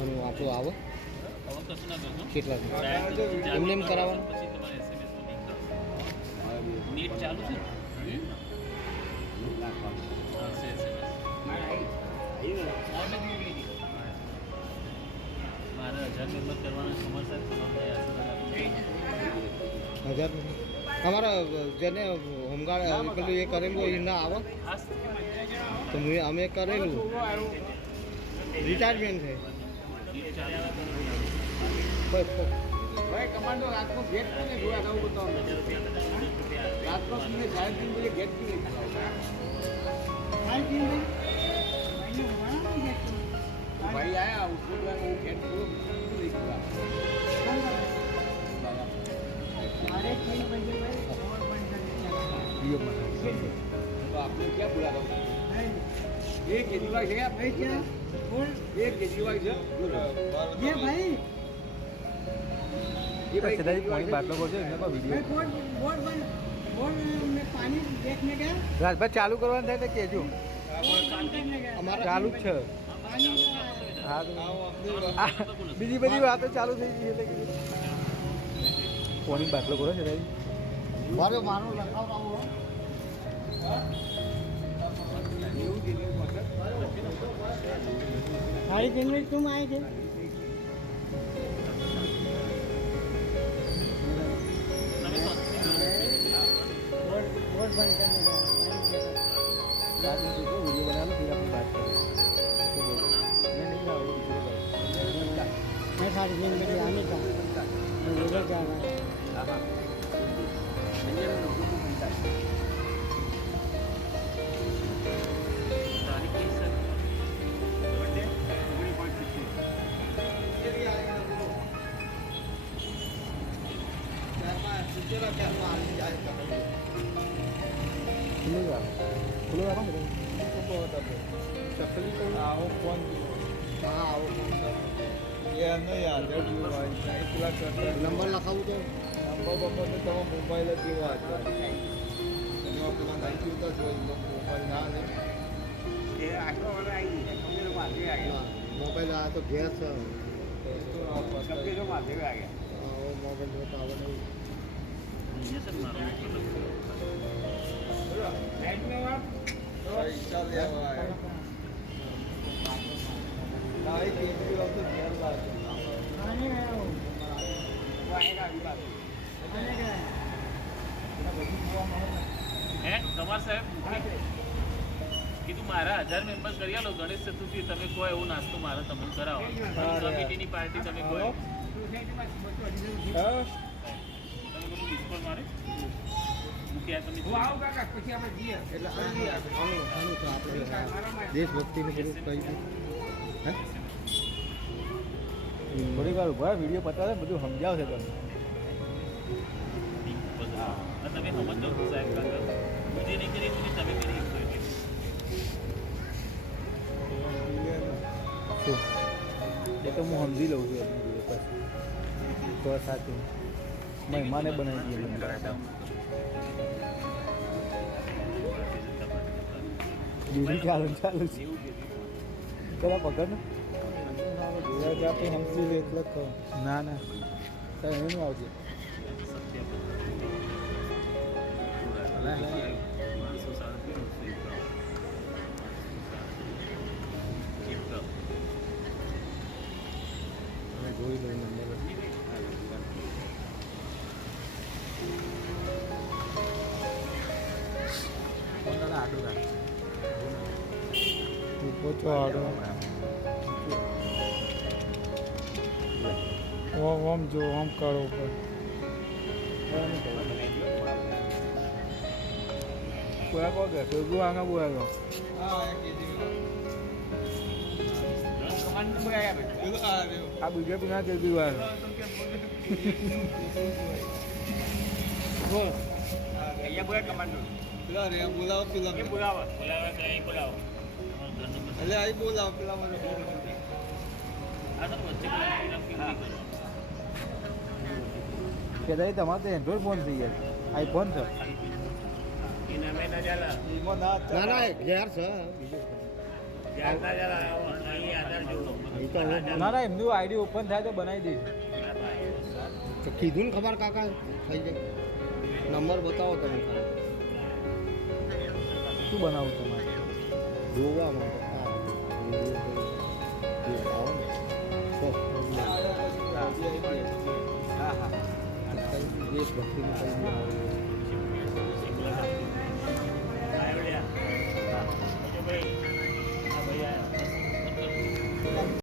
અને આટલું આવે કશું ના કરજો કેટલા એમને એમ કરાવવાનું પછી તમારે એસએમએસનું લિંક નીટ ચાલુ છે આવશે એસએમએસ મારે 1000 મેમ્બર કરવાના સમસ્યા તમારે 1000 તમારા જેને હોમગાર્ડ પેલું એ કરેલું હોય એ ના આવે તો અમે કરેલું રિટાયરમેન્ટ છે ભાઈ કમાન્ડો રાતનો ગેટ કોને જોયા નવું બતાવો રાતનો તમને 3:30 બજે ગેટ की भाई आया उसको जो है वो गेट पूरा नहीं खुला साढ़े 3 बजे भाई और बंद करके तो आपने क्या बुला रहा हूँ ये केजरीवाल है आप क्या बोल ये केजरीवाल है ये भाई સદાજી પાણી બાટલો કરજો એમને કોઈ भाई बोल में पानी देखने गया રાજભાઈ ચાલુ કરવાનું થાય તો કહેજો करने गया અમારે ચાલુ જ છે पानी હા બીજી બધી વાતો ચાલુ થઈ ગઈ એટલે કે પાણી બાટલો કરો સદાજી મારો માનો લખાવડાવો साढ़े 3 बजे तुम आए थे वोट बंद करने का वीडियो बना लो फिर अपनी बात करें मैं 3:30 बजे आने का मैं उधर जा रहा है खुलेगा ना चकली को आओ फोन हाँ आओ ये नहीं आते नंबर लखाવું તો નંબર બપોર ને તમે મોબાઈલ જ જેવો હતો એમાં પેલા નાખ્યું તો જોઈ મોબાઈલ ના લે ये आटो वाला आई है कम से कम आगे आ गया મોબાઈલ આ તો ગેસ सबके लोग आगे आ गया મોબાઈલ में तो આવે નહીં સર મારું राइट में आप પૈસા લેવા નાઈ કેજરીવાલ તો ઘેર લાગે आने गया वो वो आएगा अभी बात आने गया હે કમાર સાહેબ કીધું મારા 1000 મેમ્બર્સ કરી આલો ગણેશ ચતુર્થી તમે કોઈ એવો નાસ્તો મારે તમને કરાવો કમિટીની પાર્ટી તમે કોઈ હા તમે બધું ડિસ્કાઉન્ટ મારે મૂક્યા તમે वो आओ काका પછી આપણે જઈએ એટલે આનું તો આપણે દેશભક્તિનું બધું કહી દઉં હે થોડી વાર ઉભા વિડીયો પતાવે બધું સમજાવશે તમને તમે સમજો સાહેબ કાકા બીજી નહીં કરી તમે કરી એ તો હું સમજી લઉં છું એમની જોડે પછી તો સાચું મહેમાને બનાવી દઈએ બીજી ચાલુ ચાલુ છે પેલા પકડ ને આપણે સમજી લે એટલે કહું ના ના તો એનું આવજે જોઈ લો નંબર ફોન દાદા આટલું રાખ તું પોચો આડો ઓમ જો ઓમ કરો ઉપર કોઈ કો કે કોઈ આંગા બોયા ગયો હા कमांड में आया बेटा આ બીજેપી ના કેજરીવાલ बोल ये बोला कमांडो પેલા રે બોલાવો પેલા ये बुलावा બોલાવા તો અહીં બોલાવો એટલે આઈ બોલાવો પેલા મને આ તો વચ્ચે હા કે દઈ તમારે તો એન્ડ્રોઈડ ફોન થઈ ગયા આઈફોન છે ઇનામે ના ચાલે ના ના ઘેર છે બીજું ના ના એમનું આઈડી ઓપન થાય તો બનાવી દઈશ. તો કીધું ને ખબર કાકા થઈ જાય નંબર બતાવો તમે ખાલી શું બનાવું તમારે? જોવામાં હા હા દેશ ભક્તિનું કંઈ